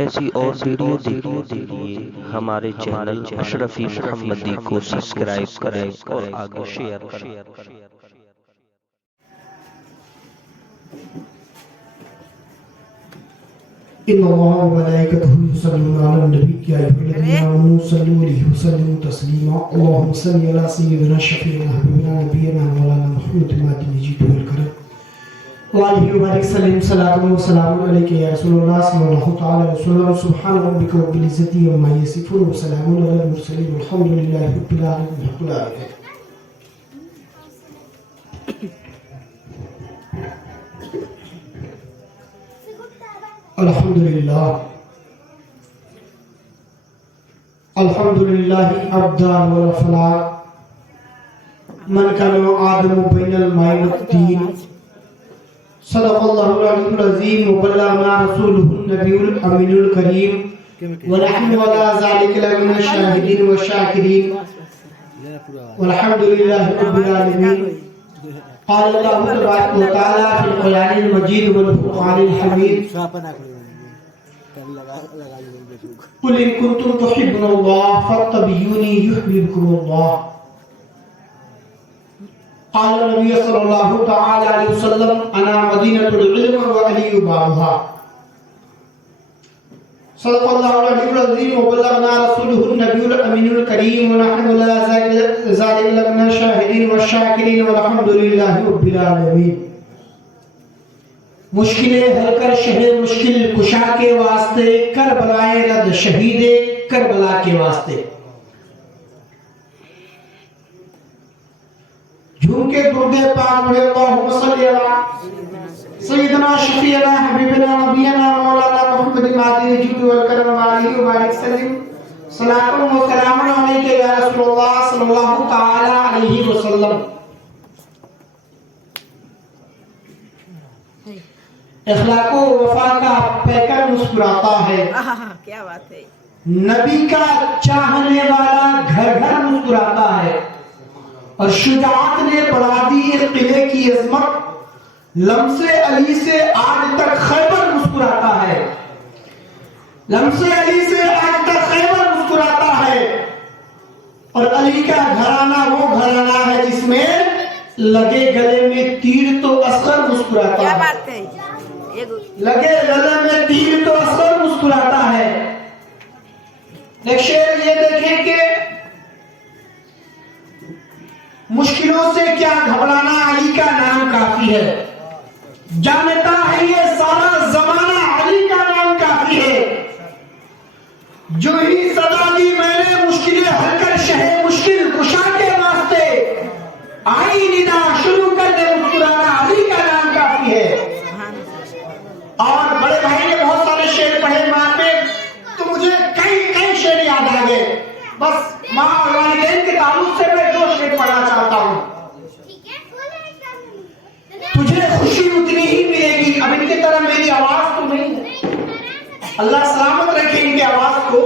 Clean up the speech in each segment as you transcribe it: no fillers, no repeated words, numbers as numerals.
ایسی اور ویڈیو دیکھنے کے لیے ہمارے چینل اشرفی محمدی کو سبسکرائب کریں اور آگے شیئر کریں۔ ان اللہ و ملائکتہ یصلون علی النبی یا ایھا الذین آمنوا صلوا علیہ وسلموا تسلیما اللهم صل علی سیدنا شفیعنا حبیبنا نبینا مولانا محمد ماجد الجود والکرم وعلیہ وبارک سلم صلاۃ و سلام علیک یا رسول اللہ صلی اللہ تعالی علیہ وسلم سبحان ربک رب العزۃ عما یصفون وسلام علی المرسلین والحمد للہ رب العالمین۔ الحمدللہ الحمدللہ ابدان والافلاق من کان آدم بین الماء والطین صدق اللہ العلی العظیم وبلغنا رسولہ النبی الامین الکریم ونحن علی ذلک لمن الشاہدین والشاکرین والحمدللہ رب العالمین۔ قال اللہ تبارک و تعالی فی القرآن المجید والفرقان الحمید قل ان کنتم تحبون اللہ فاتبعونی یحببکم اللہ۔ قال النبی صلی اللہ تعالی علیہ وسلم انا مدینۃ العلم وعلی بابها۔ صدق اللہ العلی العظیم وبلغنا رسولہ النبی الامین الکریم ونحن علی ذلک لمن الشاہدین والشاکرین والحمد للہ رب العالمین۔ مشکلیں حل کر شہ مشکل کشا کے واسطے، کربلائے رد شہید کربلا کے واسطے۔ جھوم کے درود پاک پڑھے اللہم صلی علی سیدنا شفیعنا حبیبنا نبینا مولانا محمد ماجد الجود والکرم وعلیہ وبارک سلم صلاۃ و سلام علیک یا رسول اللہ صلی اللہ تعالی علیہ وسلم۔ اخلاق و وفا کا پیکر مسکراتا ہے، کیا بات ہے۔ نبی کا چاہنے والا گھر گھر مسکراتا ہے، اور شجاعت نے بڑھا دی قلعے کی عظمت، لمس علی سے آج تک خیبر مسکراتا ہے، لمس علی سے آج تک خیبر مسکراتا ہے، اور علی کا گھرانہ وہ گھرانہ ہے جس میں لگے گلے میں تیر تو اصغر مسکراتا کیا ہے، بات ہے۔ لگے گلے میں تیر تو اصغر مسکراتا ہے۔ ایک شعر یہ دیکھیں کہ مشکلوں سے کیا گھبرانا، علی کا نام کافی ہے، جانتا ہے یہ سارا زمانہ علی کا نام کافی ہے۔ جو ہی صدا دی میں نے مشکلیں حل کر شہ مشکل کشا کے واسطے، آئی ندا شروع کر دے مسکرانا، علی کا نام کافی ہے۔ اور بڑے بھائی نے بہت سارے شعر پڑھے ماں پہ، تو مجھے کئی شعر یاد آ گئے، بس ماں اور والدین کے تعلق سے میں دو شعر پڑھنا چاہتا ہوں۔ تجھے خوشی اتنی ہی ملے گی، اب ان کی طرح میری آواز تو نہیں ہے، اللہ سلامت رکھے ان کی آواز کو،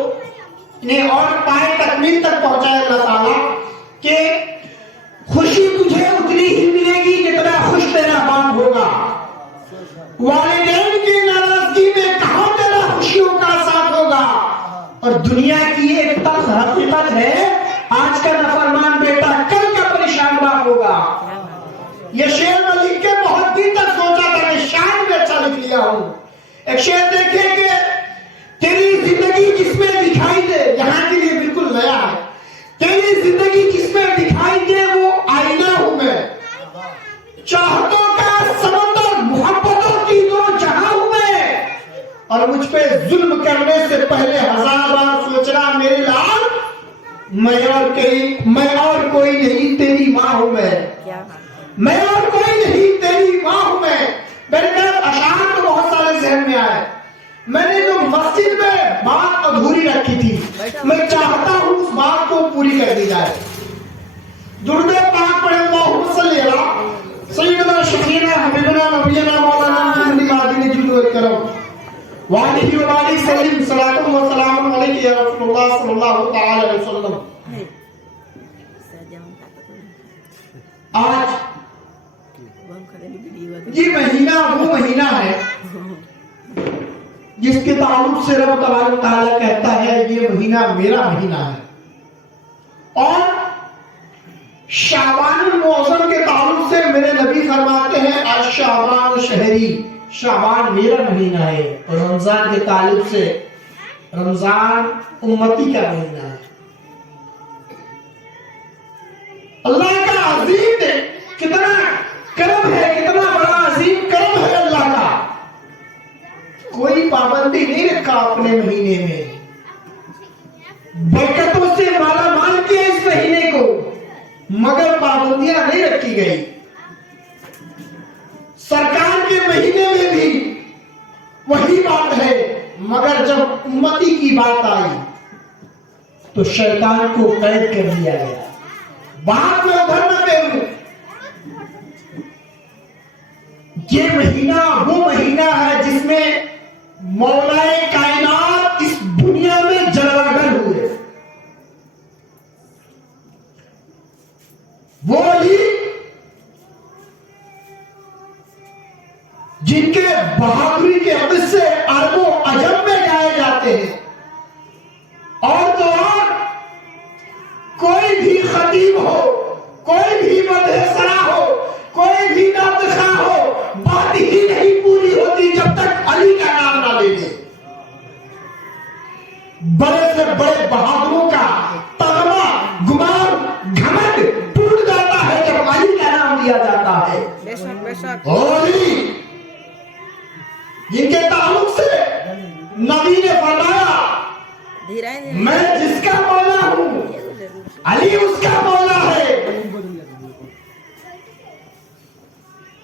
انہیں اور پائے تکمیل تک پہنچائے اللہ تعالیٰ، کہ خوشی تجھے اتنی ہی ملے گی جتنا خوش تیرا باپ ہوگا، والدین کی ناراضگی میں کہاں تیرا خوشیوں کا ساتھ ہوگا، اور دنیا کی ایک تلخ حقیقت ہے آج کا نافرمان بیٹا کل کا پریشان باپ ہوگا۔ یہ شعر میں لکھ کے بہت دن تک سوچا تھا کہ شاید میں اچھا لکھ لیا ہوں۔ ایک شعر دیکھیں کہ تیری زندگی جس میں دکھائی دے، یہاں کے لیے بالکل نیا ہے، تیری زندگی جس میں دکھائی دے وہ آئینہ ہوں میں، چاہتوں کا سمندر محبتوں کی دو جہاں ہوں میں، اور مجھ پہ ظلم کرنے سے پہلے ہزار بار سوچنا میرے لال، میں اور کوئی نہیں تیری ماں ہوں میں اور کوئی نہیں تیری ماں ہوں میں۔ میرے خیال اشعار تو بہت سارے ذہن میں آئے، میں نے جو مسجد میں بات ادھوری رکھی تھی، میں چاہتا ہوں اس بات کو پوری کر دی جائے۔ درود پاک پڑھے اللہم صلی علی سیدنا شفیعنا حبیبنا نبینا مولانا محمد ماجد الجود والکرم وعلیہ وبارک سلم صلاۃ و سلام علیک یا رسول اللہ صلی اللہ تعالی علیہ وسلم۔ آج یہ مہینہ وہ مہینہ ہے جس کے تعلق سے رب تبارک و تعالیٰ کہتا ہے یہ مہینہ میرا مہینہ ہے. اور شعبان المعظم کے تعلق سے میرے نبی فرماتے ہیں الشعبان شہری، شعبان میرا مہینہ ہے. اور رمضان کے تعلق سے رمضان امتی کا مہینہ ہے. اللہ کا عظیم کتنا کرم ہے، کتنا بڑا عظیم کرم ہے اللہ کا. کوئی پابندی نہیں رکھا اپنے مہینے میں، برکتوں سے مالا مال کیا اس مہینے کو، مگر پابندیاں نہیں رکھی گئی. سرکار کے مہینے میں بھی وہی بات ہے، مگر جب امتی کی بات آئی تو شیطان کو قید کر دیا گیا. بات میں ادھر نہ کروں، یہ مہینہ وہ مہینہ ہے جس میں مولا کائنات اس دنیا میں جلوگر ہوئے. وہ علی جن کے بہادری کے قصے عرب و عجم میں گائے جاتے ہیں، اور تو اور کوئی بھی خطیب ہو، کوئی بھی مدح سرا ہو، کوئی بھی ناطقہ ہو، بات ہی نہیں پوری ہوتی جب تک علی کا نام نہ لے لے. بڑے سے بڑے بہادروں کا تغمہ، گمان، گھمنڈ ٹوٹ جاتا ہے جب علی کا نام لیا جاتا ہے. اور جن کے تعلق سے نبی نے فرمایا میں جس کا مولا ہوں علی اس کا مولا ہے.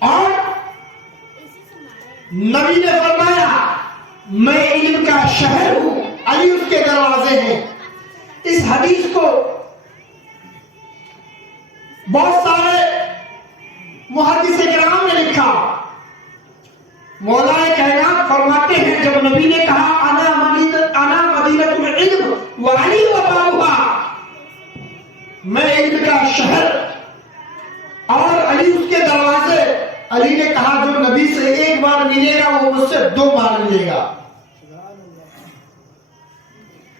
اور نبی نے فرمایا میں علم کا شہر ہوں، علی اس کے دروازے ہیں. اس حدیث کو بہت سارے محدث کرام نے لکھا. مولا کائنات فرماتے ہیں جب نبی نے کہا انا مدینہ العلم وعلی وبابها، میں علم کا شہر اور علی اس کے دروازے. علی نے کہا جو نبی سے ایک بار ملے گا وہ مجھ سے 2 بار ملے گا.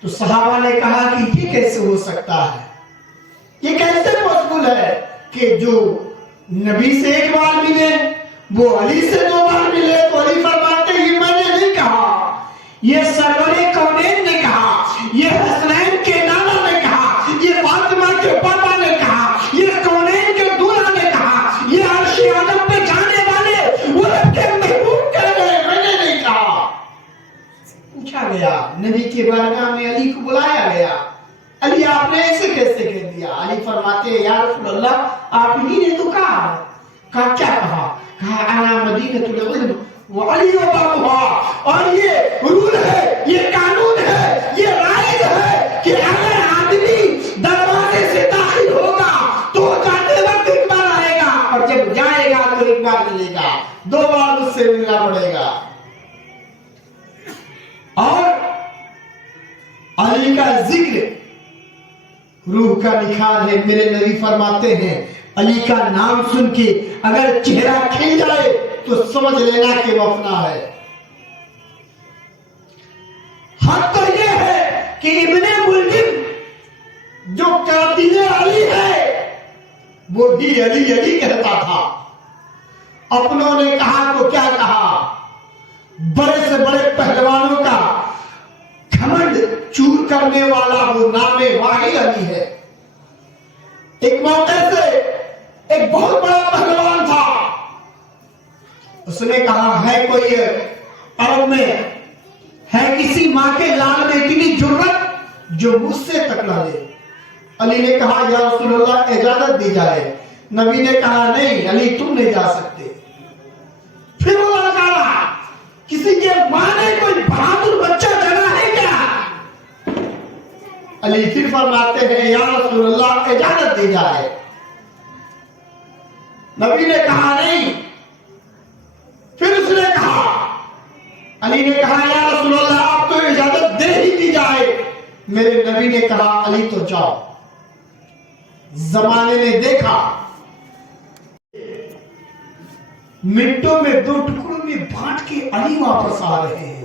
تو صحابہ نے کہا کہ یہ کیسے ہو سکتا ہے، یہ کیسے پاسبل ہے کہ جو نبی سے 1 بار ملے وہ علی سے 2 بار ملے. تو علی فرماتے یہ میں نے نہیں کہا، یہ سرور کونین نے کہا، یہ حسنین کے نانا نے کہا، یہ فاطمہ کے پاپا نے کہا، یہ کونین کے دولہا نے کہا، یہ عرش اعظم پہ جانے والے وہ رب کے محبوب کہہ گئے، میں نے نہیں کہا. پوچھا گیا نبی کے بارگاہ میں، علی کو بلایا گیا. علی آپ نے ایسے کیسے کہہ دیا؟ علی فرماتے ہیں یا رسول اللہ آپ ہی نے تو کہا. کہا کیا کہا؟ کہا انا مدینہ العلم وعلی وبابها. اور یہ رول ہے، یہ قانون ہے، یہ رائج ہے کہ اگر آدمی دروازے سے داخل ہوگا تو جاتے وقت 1 بار آئے گا، اور جب جائے گا تو 1 بار ملے گا، 2 بار اس سے ملنا پڑے گا. اور علی کا ذکر روح کا نکھار ہے. میرے نبی فرماتے ہیں علی کا نام سن کے اگر چہرہ کھل جائے تو سمجھ لینا کہ وہ اپنا ہے. حق تو یہ ہے کہ ابن ملجم جو قاتل علی ہے وہ بھی علی علی کہتا تھا. اپنوں نے کہا تو کیا کہا، بڑے سے بڑے پہلوانوں کا گھمنڈ چور کرنے والا وہ نام واحد علی ہے. ایک موقع سے ایک بہت بڑا پہلوان تھا، اس نے کہا ہے کوئی عرب میں ہے کسی ماں کے لال میں اتنی جرت جو مجھ سے ٹکرا لے. علی نے کہا یا رسول اللہ اجازت دی جائے. نبی نے کہا نہیں علی تم نہیں جا سکتے. پھر وہ لڑکا رہا کسی کے ماں نے کوئی بہادر بچہ جنا ہے کیا؟ علی پھر فرماتے ہیں یا رسول اللہ اجازت دی جائے. نبی نے کہا نہیں. پھر اس نے کہا، علی نے کہا یا رسول اللہ آپ تو اجازت دے ہی دی جائے. میرے نبی نے کہا علی تو جاؤ. زمانے نے دیکھا منٹوں میں 2 ٹکڑوں میں بانٹ کے علی واپس آ رہے ہیں.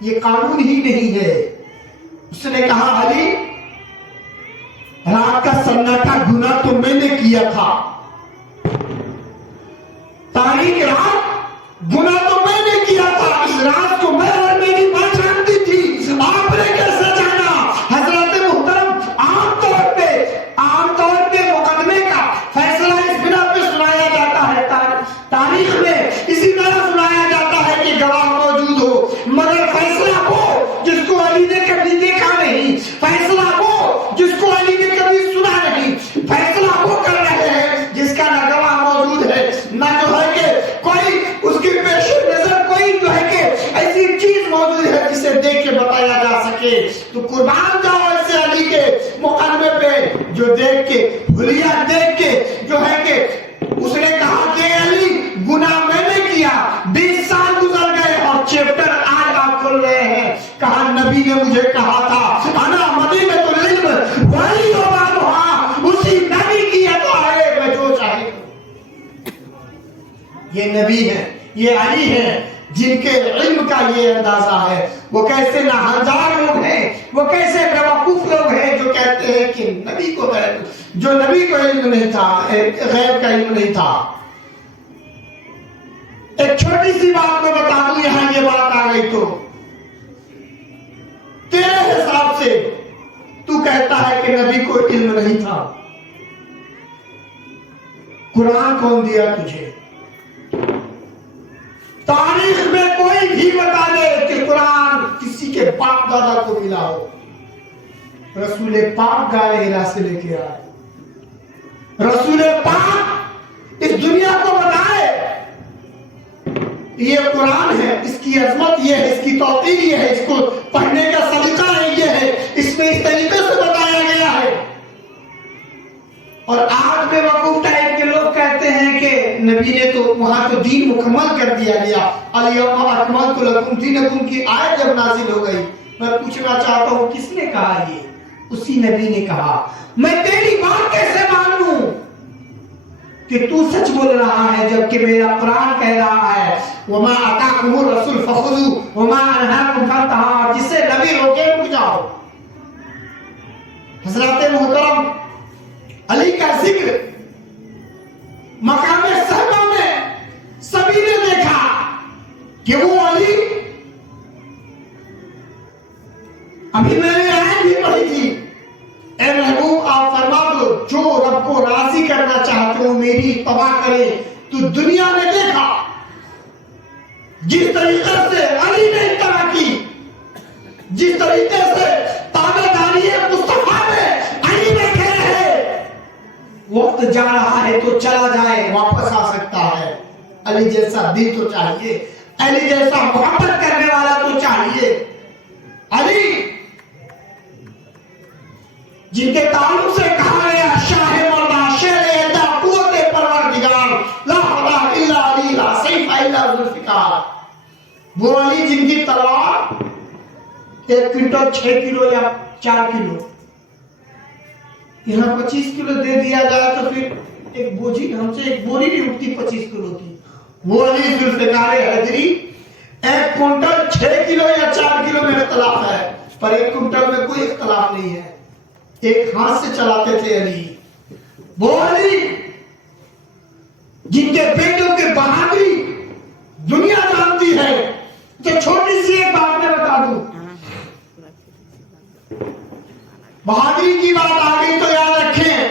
یہ قانون ہی نہیں ہے. اس نے کہا علی رات کا سناٹا گناہ تو میں نے کیا تھا, تاریخ رات گناہ تو میں نے کیا تھا, اس رات کو میں اور میری ماں جانتی تھی, آپ نے کیسے جانا؟ حضرت محترم عام طور پہ مقدمے کا فیصلہ اس بنا پہ سنایا جاتا ہے, تاریخ میں اسی طرح سنایا جاتا ہے کہ گواہ موجود ہو, مگر فیصلہ وہ جس کو علی نے کبھی دیکھا نہیں, فیصلہ وہ جس کو علی نے کبھی سنا نہیں, فیصلہ وہ کر رہے ہیں جس کا نہ گواہ موجود ہے نہ جو ہے کہ کوئی اس کی پیش نظر کوئی جو ہے کہ ایسی چیز موجود ہے جسے دیکھ کے بتایا جا سکے. تو قربان جاؤ ایسے علی کے مقدمے پہ جو دیکھ کے حلیہ دیکھ کے جو ہے کہ اس نے کہا کہ علی گناہ میں نے کیا, 20 سال گزر گئے اور چیپٹر آج آپ کھول رہے ہیں. کہا نبی نے مجھے کہا تھا انا مدینۃ العلم ولی وبابھا, اسی نبی کی عطا ہے میں جو چاہے. یہ نبی ہے, یہ علی ہے جن کے علم کا یہ اندازہ ہے. وہ کیسے ناہنجار لوگ ہیں, وہ کیسے بیوقوف لوگ ہیں جو کہتے ہیں کہ نبی کو جو نبی کو علم نہیں تھا, غیب کا علم نہیں تھا. ایک چھوٹی سی بات میں بتا دوں, یہاں یہ بات آ گئی تو تیرے حساب سے تو کہتا ہے کہ نبی کو علم نہیں تھا, قرآن کون دیا تجھے؟ تاریخ میں کوئی بھی بتا دے کہ قرآن کسی کے باپ دادا کو ملا ہو. رسول پاک گائے ہرا سے لے کے آئے, رسول پاک اس دنیا کو بتائے یہ قرآن ہے, اس کی عظمت یہ ہے, اس کی توقیر یہ ہے, اس کو پڑھنے کا سلیقہ ہے یہ ہے, اس میں اس طریقے سے بتایا گیا ہے. اور آج بے وقوف ٹائپ کے لوگ کہتے ہیں کہ نبی نے تو وہاں تو دین مکمل کر دیا گیا, الیوم اکملت لکم دینکم کی آیت جب نازل ہو گئی. میں پوچھنا چاہتا ہوں کس نے کہا یہ؟ اسی نبی نے کہا. میں تیری بات کیسے مانوں کہ تو سچ بول رہا ہے جبکہ میرا قرآن کہہ رہا ہے وما آتاکم الرسول فخذوہ وما نہاکم فانتہوا, جس سے نبی روکے رک جاؤ. حضرت محترم علی کا ذکر مقام صحبہ میں سبھی نے دیکھا کہ وہ علی, ابھی میں نے آیت بھی پڑھی تھی, اے محبوب آپ فرما دو جو رب کو راضی کرنا چاہتے ہو میری اتباع کرے. تو دنیا نے دیکھا جس طریقے سے علی نے اتباع کی, جس طریقے سے تابعداری مصطفیٰ میں علی بیٹھے رہے. وقت جا رہا ہے تو چلا جائے, واپس آ سکتا ہے. علی جیسا دل تو چاہیے, علی جیسا محبت کرنے والا تو چاہیے. علی جن کے تعلق سے کہا گیا شاہ مردہ شیر اعدا قوت پروردگار لا خدا الا علی لا سیف الا ذوالفقار, وہ علی جن کی تلوار 1 کوئنٹل 6 کلو یا 4 کلو, یہاں 25 کلو دے دیا جائے تو پھر ایک بوجھی ہم سے ایک بوری نہیں اٹھتی 25 کلو کی. وہ علی ذوالفقار حیدری 1 کوئنٹل 6 کلو یا 4 کلو میں اختلاف ہے, پر 1 کوئنٹل میں کوئی اختلاف نہیں ہے. ایک ہاتھ سے چلاتے تھے علی. وہ علی جن کے بیٹوں کے بہادری دنیا جانتی ہے. تو چھوٹی سی ایک بات میں بتا دوں, بہادری کی بات آ گئی تو یاد رکھیں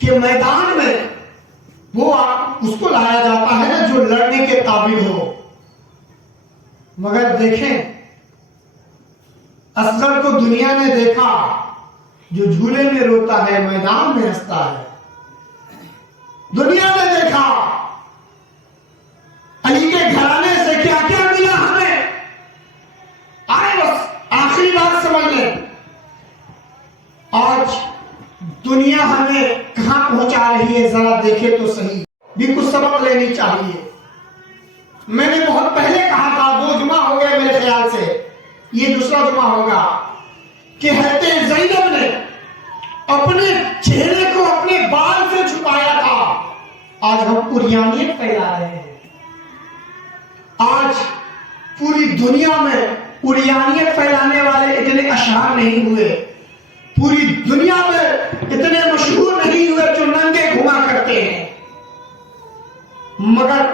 کہ میدان میں وہ اس کو لایا جاتا ہے نا جو لڑنے کے قابل ہو. مگر دیکھیں اصغر کو دنیا نے دیکھا جو جھولے میں روتا ہے میدان میں ہنستا ہے. دنیا نے دیکھا علی کے گھرانے سے کیا کیا ملا ہمیں. آئے بس آخری بات سمجھ لیں, آج دنیا ہمیں کہاں پہنچا رہی ہے ذرا دیکھے تو صحیح, بھی کچھ سبق لینی چاہیے. میں نے بہت پہلے کہا تھا, 2 جمعہ ہو گئے میرے خیال سے, یہ دوسرا جمعہ ہوگا, کہ حضرت زینب نے اپنے چہرے کو اپنے بال سے چھپایا تھا. آج ہم قریانیت پھیلا رہے ہیں. آج پوری دنیا میں اریانیت پھیلانے والے اتنے اشعار نہیں ہوئے، پوری دنیا میں اتنے مشہور نہیں ہوئے جو ننگے گھما کرتے ہیں، مگر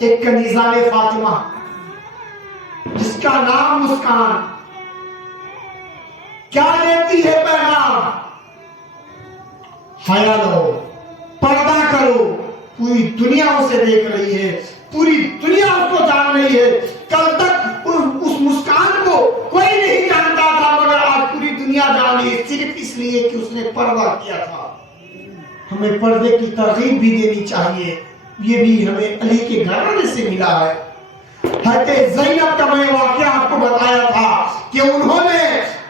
ایک کنیزہ فاطمہ جس کا نام مسکان کیا دیتی ہے پیغام؟ حیا لو، پردہ کرو، پوری دنیا اسے دیکھ رہی ہے، پوری دنیا اس کو جان رہی ہے۔ کل تک اس مسکان کو کوئی نہیں جانتا تھا، مگر آج پوری دنیا جان رہی ہے، صرف اس لیے کہ اس نے پردہ کیا تھا۔ ہمیں پردے کی ترغیب بھی دینی چاہیے، یہ بھی ہمیں علی کے گھرانے سے ملا ہے۔ حضرت زینب کا میں واقعہ آپ کو بتایا تھا کہ انہوں نے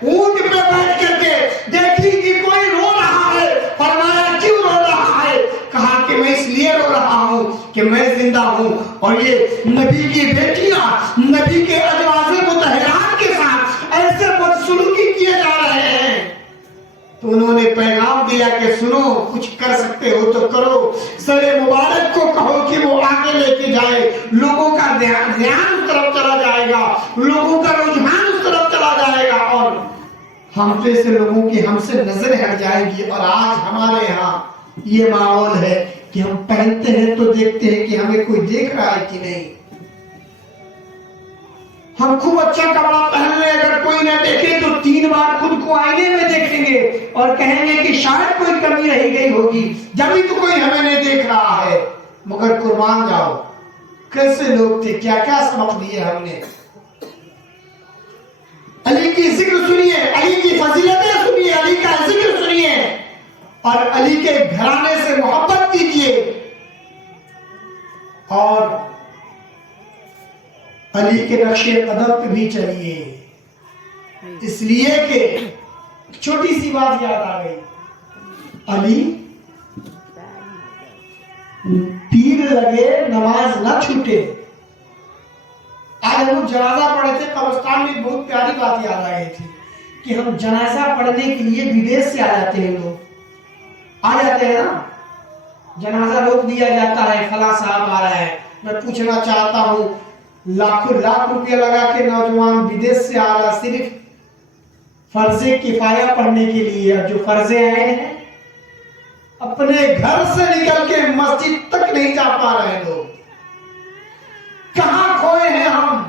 اونٹ پہ بیٹھ کر کے دیکھی کہ کوئی رو رہا ہے، فرمایا کیوں رو رہا ہے؟ کہا کہ میں اس لیے رو رہا ہوں کہ میں زندہ ہوں اور یہ نبی کی بیٹیاں نبی کے ازواج مطہرات کے ساتھ ایسے بدسلوکی کیے جا رہے ہیں۔ تو انہوں نے پیغام دیا کہ سنو، کچھ کر سکتے ہو تو کرو، سر مبارک کو کہو کہ وہ آگے لے کے جائے، لوگوں کا دھیان اس طرف چلا جائے گا، لوگوں کا رجحان اس طرف چلا جائے گا اور ہم پہ سے لوگوں کی ہم سے نظر ہٹ جائے گی۔ اور آج ہمارے ہاں یہ ماحول ہے کہ ہم پہنتے ہیں تو دیکھتے ہیں کہ ہمیں کوئی دیکھ رہا ہے کہ نہیں۔ ہم خوب اچھا کپڑا پہن لیں، اگر کوئی نہ دیکھے تو 3 بار خود کو آئینے میں دیکھیں گے اور کہیں گے کہ شاید کوئی کمی رہ گئی ہوگی، جبھی تو کوئی ہمیں نہیں دیکھ رہا ہے۔ مگر قربان جاؤ، کیسے لوگ تھے، کیا کیا سبق دیے ہم نے۔ علی کی ذکر سنیے، علی کی فضیلتیں سنیے، علی کا ذکر سنیے اور علی کے گھرانے سے محبت کیجیے اور علی کے نقش قدم پہ بھی چلیے۔ اس لیے کہ چھوٹی سی بات یاد آ گئی، علی پیر لگے نماز نہ چھوٹے۔ آج ہم جنازہ پڑھے تھے قبرستان میں، بہت پیاری بات یاد آ گئی تھی کہ ہم جنازہ پڑھنے کے لیے ودیش سے آ جاتے ہیں، لوگ آ جاتے ہیں نا، جنازہ روک دیا جاتا ہے، فلاں صاحب آ رہا ہے۔ میں پوچھنا چاہتا ہوں، لاکھوں لاکھ روپیہ لگا کے نوجوان ودیش سے آ رہا صرف فرض کفایہ پڑھنے کے لیے، جو فرض عین ہے اپنے گھر سے نکل کے مسجد تک نہیں جا پا رہے لوگ۔ کہاں کھوئے ہیں ہم،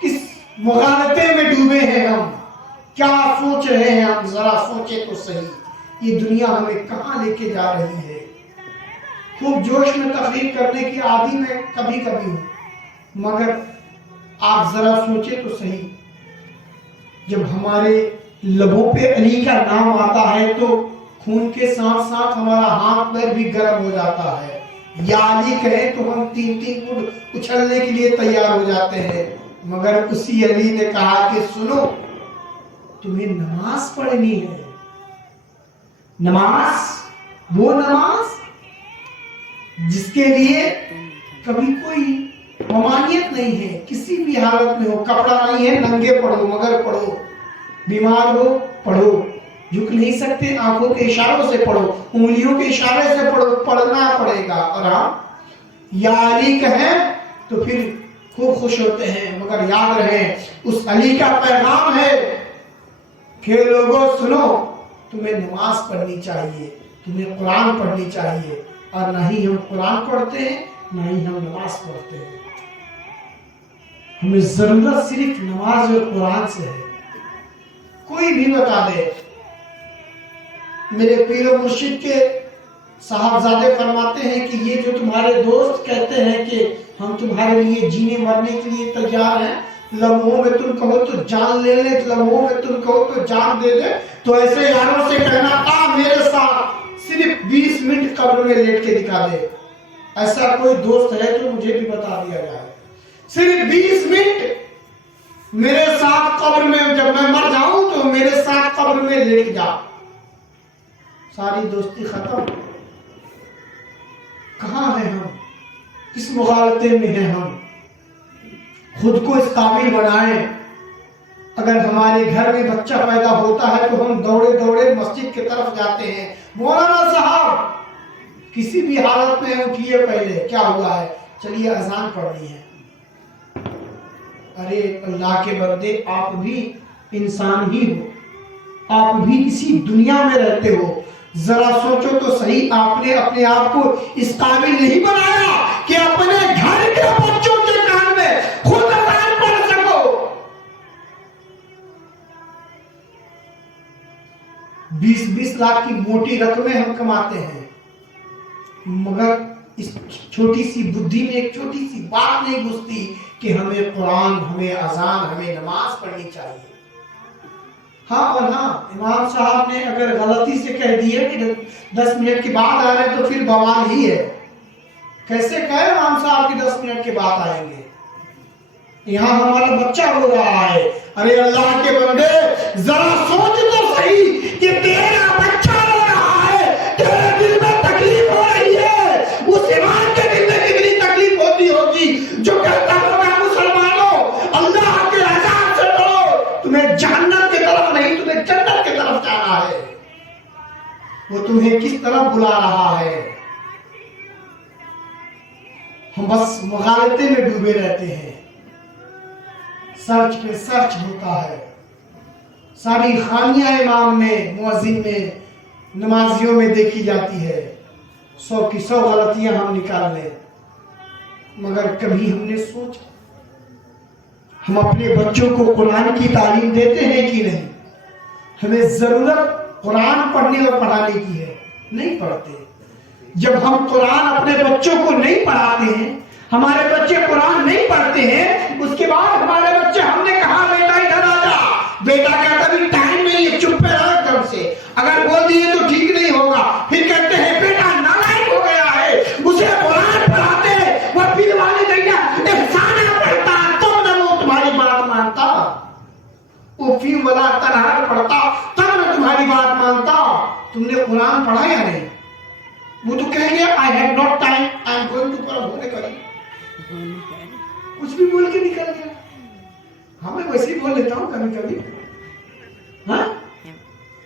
کس مغالطے میں ڈوبے ہیں ہم، کیا سوچ رہے ہیں ہم؟ ذرا سوچے تو صحیح، یہ دنیا ہمیں کہاں لے کے جا رہی ہے۔ خوب جوش میں تقریر کرنے کی عادی میں کبھی کبھی ہوں، مگر آپ ذرا سوچے تو صحیح، جب ہمارے لبوں پہ علی کا نام آتا ہے تو خون کے ساتھ ساتھ ہمارا ہاتھ پیر بھی گرم ہو جاتا ہے۔ یا علی کہیں تو ہم 3 فٹ اچھلنے کے لیے تیار ہو جاتے ہیں، مگر اسی علی نے کہا کہ سنو، تمہیں نماز پڑھنی ہے، نماز، وہ نماز جس کے لیے کبھی کوئی ممانعت نہیں ہے، کسی بھی حالت میں ہو، کپڑا نہیں ہے ننگے پڑھو مگر پڑھو، بیمار ہو پڑھو، جھک نہیں سکتے آنکھوں کے اشاروں سے پڑھو، انگلیوں کے اشارے سے پڑھو، پڑھنا پڑے گا۔ اور ہاں یا علی کہیں تو پھر خوب خوش ہوتے ہیں، مگر یاد رہے اس علی کا پیغام ہے کہ لوگوں سنو، تمہیں نماز پڑھنی چاہیے، تمہیں قرآن پڑھنی چاہیے، اور نہ ہی ہم قرآن پڑھتے ہیں نہ ہی ہم نماز پڑھتے ہیں۔ ہمیں ضرورت صرف نماز اور قرآن سے ہے۔ کوئی بھی بتا دے، میرے پیر و مرشد کے صاحبزادے فرماتے ہیں کہ یہ جو تمہارے دوست کہتے ہیں کہ ہم تمہارے لیے جینے مرنے کے لیے تیار ہیں، لمحوں میں تم کہو تو جان لے لیں، لمحوں میں تم کہو تو جان دے دیں، تو ایسے یاروں سے کہنا آ میرے ساتھ صرف 20 منٹ قبر میں لیٹ کے دکھا دے۔ ایسا کوئی دوست ہے تو مجھے بھی بتا دیا جائے، صرف 20 منٹ میرے ساتھ قبر میں، جب میں مر جاؤں تو میرے ساتھ قبر میں لیٹ جا، ساری دوستی ختم۔ کہاں ہیں ہم؟ کس مغالطے میں ہیں ہم؟ خود کو اس قابل بنائیں۔ اگر ہمارے گھر میں بچہ پیدا ہوتا ہے تو ہم دوڑے دوڑے مسجد کی طرف جاتے ہیں، مولانا صاحب کسی بھی حالت میں اٹھیے، پہلے کیا ہوا ہے، چلیے اذان پڑھنی ہے. ارے اللہ کے بندے، آپ بھی انسان ہی ہو، آپ بھی اسی دنیا میں رہتے ہو. ذرا سوچو تو صحیح، آپ نے اپنے آپ کو اس قابل نہیں بنایا کہ اپنے گھر کے بچوں کے کان میں خود اذان پڑھ سکو. 20-20 لاکھ کی موٹی رقمیں ہم کماتے ہیں، مگر اس چھوٹی سی بدھی میں ایک چھوٹی سی بات نہیں گھستی کہ ہمیں قرآن، ہمیں اذان، ہمیں نماز پڑھنی چاہیے. ہاں اور ہاں، امام صاحب نے اگر غلطی سے کہہ دیے کہ 10 منٹ کے بعد آ رہے تو پھر بوال ہی ہے. کیسے کہے امام صاحب کی 10 منٹ کے بعد آئیں گے؟ یہاں ہمارا بچہ ہو رہا ہے. ارے اللہ کے بندے، ذرا سوچ تو صحیح کہ تیرا بچہ رو رہا ہے، تیرے دل میں تکلیف ہو رہی ہے. اس ایمان کے دل میں کتنی تکلیف ہوتی ہوگی جو کہتا ہوگا مسلمانوں اللہ کے عذاب سے ڈرو، تمہیں جہنم کی طرف نہیں، تمہیں جنت کی طرف جانا ہے. وہ تمہیں کس طرف بلا رہا ہے؟ ہم بس مغالطے میں ڈوبے رہتے ہیں. سرچ پہ سرچ ہوتا ہے. ساری خامیاں امام میں، مؤذن میں، نمازیوں میں دیکھی جاتی ہے. 100 کی 100 غلطیاں ہم نکال لیں، مگر کبھی ہم نے سوچا ہم اپنے بچوں کو قرآن کی تعلیم دیتے ہیں کہ نہیں؟ ہمیں ضرورت قرآن پڑھنے اور پڑھانے کی ہے، نہیں پڑھتے. جب ہم قرآن اپنے بچوں کو نہیں پڑھاتے ہیں، ہمارے بچے قرآن نہیں پڑھتے ہیں، اس کے بعد ہمارے بچے، ہم نے کہا بیٹا ادھر آ جا، بیٹا کہتا بھی ٹائم نہیں ہے، چپ پہ رہو کم سے، اگر بول دیے تو ٹھیک نہیں ہوگا. پھر کہتے ہیں بیٹا نالائق ہو گیا ہے، اسے قرآن پڑھاتے ہیں، وہ پھر والدین افسانہ پڑھتا تب نہ وہ تمہاری بات مانتا، وہ فی ولا تنہر پڑھتا تب نہ تمہاری بات مانتا. تم نے قرآن پڑھا یا نہیں؟ وہ تو کہیں گے I had not time, I am going to پڑھا. کچھ بھی بول کے نکل گیا. ہاں میں ویسے ہی بول لیتا ہوں کبھی کبھی. ہاں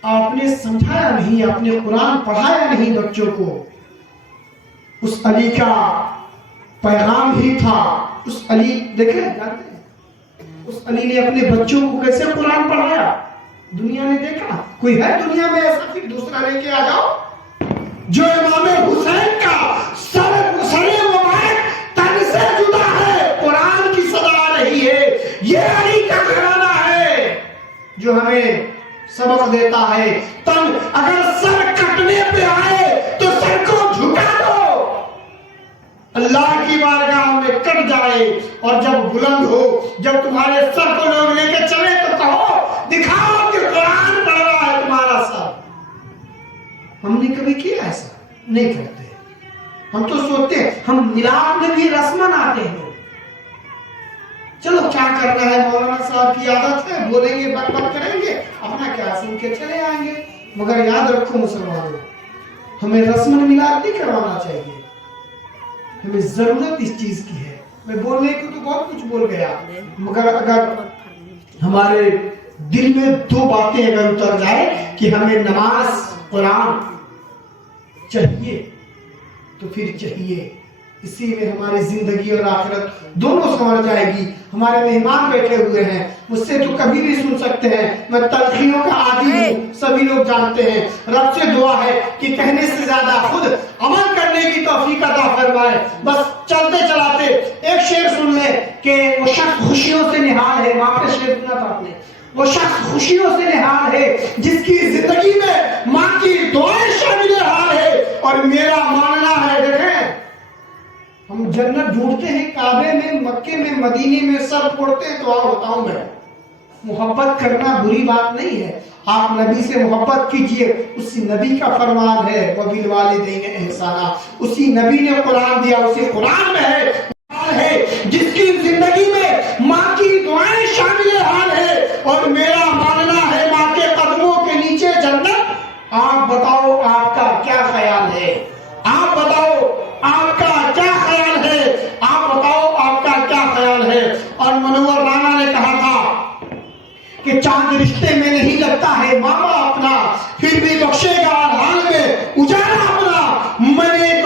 آپ نے سمجھایا نہیں، آپ نے قرآن پڑھایا نہیں بچوں کو. اس علی کا پیغام ہی تھا. اس علی دیکھیں، اس علی نے اپنے بچوں کو کیسے قرآن پڑھایا. دنیا نے دیکھا کوئی ہے دنیا میں ایسا پھر دوسرا لے کے آ جاؤ جو امام حسین کا سر مبارک تن سے جدا ہے، قرآن کی صدا آ رہی ہے. یہ علی کا گھرانہ ہے جو ہمیں سبق دیتا ہے. تن اگر سر کٹنے پہ آئے تو سر کو جھکا دو، اللہ کی بارگاہ میں کٹ جائے، اور جب بلند ہو، جب تمہارے سر کو لوگ لے کے چلے تو کہو، دکھاؤ کہ قرآن پڑھ رہا ہے تمہارا سر. ہم نے کبھی کیا ایسا؟ نہیں کرتے. ہم تو سوچتے ہیں ہم میلاد میں بھی رسمن آتے ہیں، چلو کیا کرنا ہے، مولانا صاحب کی عادت ہے، بولیں گے بک بک کریں گے، اپنا کیا سن کے چلے آئیں گے. مگر یاد رکھو مسلمانوں، ہمیں رسمن میلاد نہیں کروانا چاہیے. ہمیں ضرورت اس چیز کی ہے. میں بولنے کو تو بہت کچھ بول گیا، مگر اگر ہمارے دل میں 2 باتیں اگر اتر جائے کہ ہمیں نماز قرآن چاہیے تو پھر چاہیے. اسی میں ہماری زندگی اور آخرت دونوں سنور جائے گی. ہمارے مہمان بیٹھے ہوئے ہیں، مجھ سے تو کبھی بھی سن سکتے ہیں، میں تلخیوں کا عادی ہوں، سبھی لوگ جانتے ہیں. رب سے دعا ہے کہ کہنے سے زیادہ خود عمل کرنے کی توفیق عطا فرمائے. بس چلتے چلاتے ایک شعر سن لیں کہ وہ شخص خوشیوں سے نہال ہے. وہاں پہ شعر سنا تھا آپ نے، وہ شخص خوشیوں سے نہال ہے جس کی زندگی میں ماں کی دعائیں شامل حال ہے. اور میرا ماننا ہے، دیکھیں ہم جنت ڈھونڈتے ہیں کعبے میں، مکے میں، مدینے میں، سر پھوڑتے ہیں. دعا بتاؤں میں، محبت کرنا بری بات نہیں ہے. آپ نبی سے محبت کیجئے، اسی نبی کا فرمان ہے وَبِالْوَالِدَيْنِ إِحْسَانًا. اسی نبی نے قرآن دیا، اسی قرآن میں ہے جس کی زندگی میں ماں کی دعائیں شامل حال ہے. اور میرا ماننا ہے ماں کے قدموں کے نیچے جنت. آپ بتاؤ آپ کا کیا خیال ہے؟ آپ بتاؤ آپ کا کیا خیال ہے؟ آپ بتاؤ آپ کا کیا خیال ہے؟ اور منور رانا نے کہا تھا کہ چاند رشتے میں نہیں لگتا ہے ماما اپنا، پھر بھی بخشے گا حال میں اجالا اپنا. میں نے ایک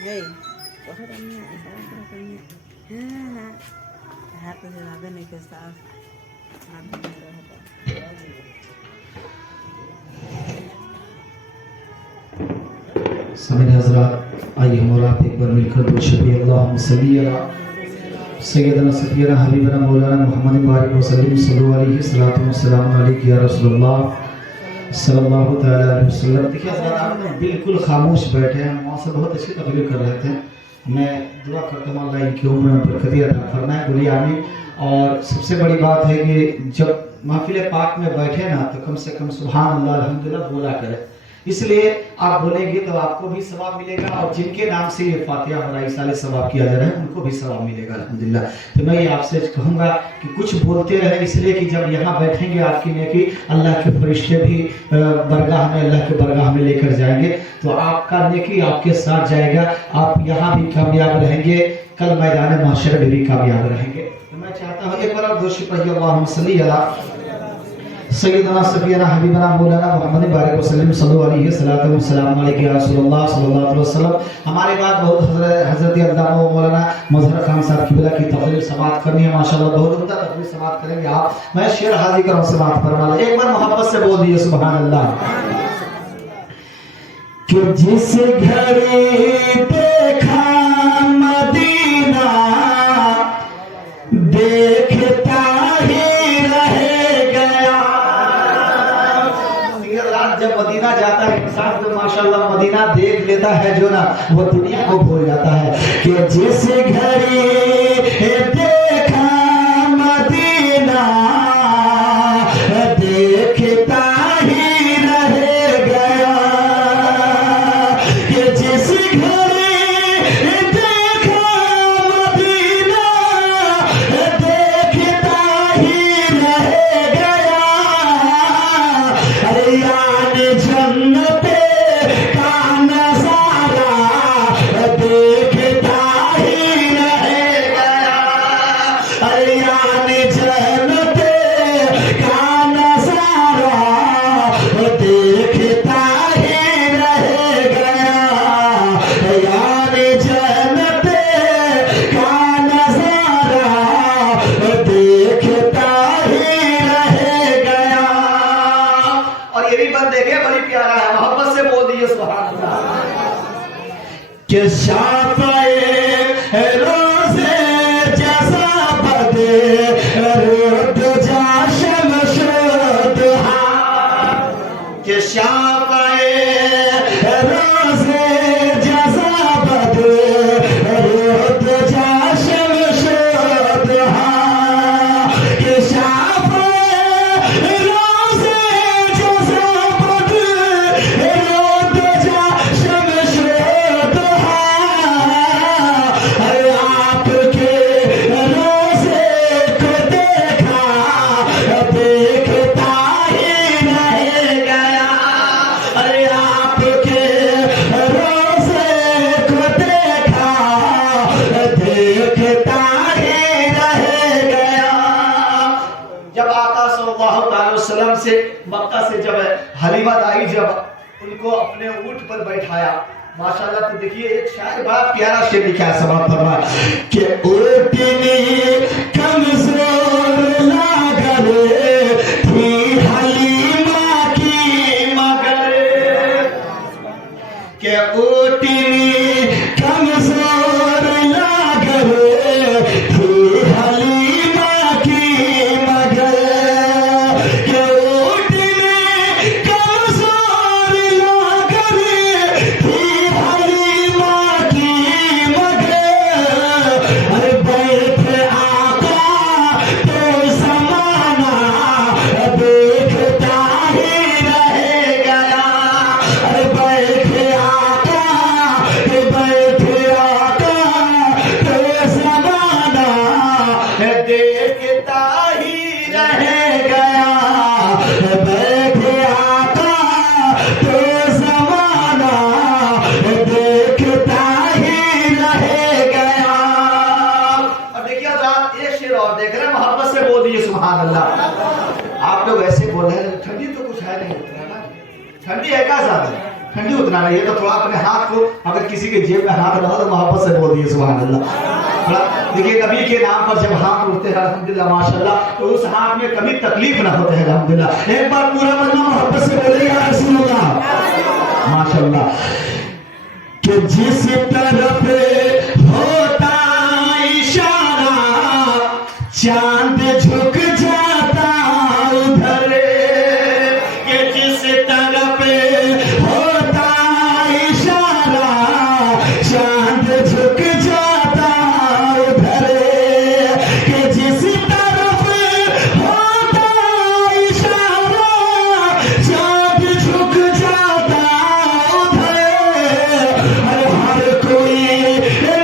Hey, coge la mía, esa es la mía. Dejar que se la den y que está. سامعین حضرات، آئیے ہم اور آپ ایک بار مل کر درود شریف اللہم صلی علی سیدنا سفیرہ حبیبنا مولانا محمد بارک وسلم صلو علیہ السلام علیک یا رسول اللہ صلی اللہ تعالی علیہ وسلم۔ دیکھیں حضرات، آپ نے بالکل خاموش بیٹھے ہیں، وہاں سے بہت اچھی تقریر کر رہے تھے۔ میں دعا کرتا ہوں اللہ ان کی عمر میں برکت عطا فرمائے، بولیے آمین۔ اور سب سے بڑی بات ہے کہ جب محفل پاک میں بیٹھے نا تو کم سے کم سبحان اللہ الحمدللہ بولا کرے، اس لیے آپ بولیں گے تو آپ کو بھی ثواب ملے گا، اور جن کے نام سے یہ فاتحہ اور ایصال ثواب کیا جا رہا ہے ان کو بھی ثواب ملے گا الحمدللہ۔ تو میں یہ آپ سے کہوں گا کہ کچھ بولتے رہیں، اس لیے کہ جب یہاں بیٹھیں گے آپ کی نیکی اللہ کے فرشتے بھی برگاہ میں اللہ کے برگاہ میں لے کر جائیں گے، تو آپ کا نیکی آپ کے ساتھ جائے گا، آپ یہاں بھی کامیاب رہیں گے، کل میدان محشر میں بھی کامیاب رہیں گے۔ تو میں چاہتا ہوں ایک بار درود شریف پڑھیے، اللہم صلی علی سیدنا سفیرہ حبیبنا مولانا محمد بارک وسلم صلو علیہ السلام علیکم یا رسول اللہ صلی اللہ علیہ وسلم۔ ہمارے بعد بہت حضرت علامہ مولانا مظہر خان صاحب قبلہ کی تقریر سماعت کرنی ہے، ماشاءاللہ بہت عمدہ تقریر سماعت کریں گے آپ۔ میں شعر حاضر کروں سماعت فرما لیں، ایک بار محبت سے بول دیئے سبحان اللہ۔ کہ جس گھڑی دیکھا مدینہ دیکھتا ہی جب مدینہ جاتا ہے انسان تو ماشاءاللہ مدینہ دیکھ لیتا ہے جو نا وہ دنیا کو بھول جاتا ہے۔ کہ جس گھڑی دیکھا مدینہ دیکھتا ہی رہ گیا، کہ جس گھڑی دیکھا مدینہ دیکھتا ہی رہ گیا، جنت کا نظارہ دیکھتا ہی رہ گیا، یعنی جنت کا نظارہ دیکھتا ہی رہ گیا، یعنی جنت کا نظارہ دیکھتا ہی رہ گیا۔ اور یہ بھی بند دیکھیں بڑی پیارا ہے، محبت سے بول دیئے سبحان اللہ۔ کہ شافعِ روزے جزا بدے رد جا شمس دہا، کہ شافعِ روزے جزا بدے رد جا شمس دہا، کہ شافعِ روزے جزا بدے رد جا شمس دہا، آپ کے روزے کو دیکھا دیکھتا ہی رہ گیا، آپ کے روزے کو دیکھا دیکھتا ہی رہ گیا۔ جب آقا صلی اللہ علیہ وسلم سے مکہ سے جب حلیمہ دائی جب ان کو اپنے اونٹ پر بیٹھایا، ماشاءاللہ تو دیکھیے ایک شاعر بڑا پیارا شعر لکھا ہے، سماعت فرمائے کہ اونٹنی کمزور لاغر تھی حلیمہ کی مگر، کہ اونٹنی کمزور لاغر تھی حلیمہ کی مگر، کہ اونٹنی کمزور لاغر نہیں اتنا نا ٹھنڈی ہے کیا زیادہ ٹھنڈی اتنا نہیں ہے تو تھوڑا اپنے ہاتھ کو اگر کسی کے جیب میں ہاتھ رہا تو محبت سے بول دیے سبحان اللہ. دیکھیے نبی کے نام پر جب ہاتھ اٹھتے ہیں الحمدللہ ماشاءاللہ تو اس ہاتھ میں کبھی تکلیف نہ ہوتے ہیں الحمدللہ. ایک بار پورا بندہ محبت سے بولے یا رسول اللہ ماشاءاللہ. کہ جس طرف ہوتا اشارہ چاند جھک جاتا ادھر. کہ جس طرف ہوتا اشارہ چاند جھک جاتا ادھر. کہ جس طرف ہوتا اشارہ چاند جھک جاتا ادھر. ہر کوئی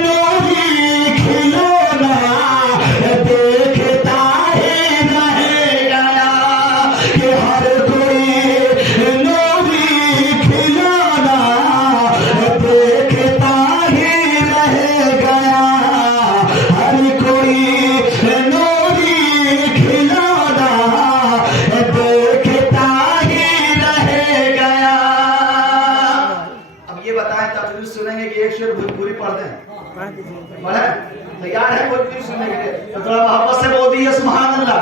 نوری کھلونا دیکھتا ہی رہ گیا. کہ ہر کوئی نوری کھلونا دیکھتا ہی رہ گیا. ہر کوئی نوری کھلونا دیکھتا ہی رہ گیا. اب یہ بتائیں تفسیر سنیں گے کہ ایک شعر پوری پڑھ دیں پڑھیں تیار ہے کوئی پھر سننے کے لیے تو تھوڑا محبت سے بول دیے سبحان اللہ.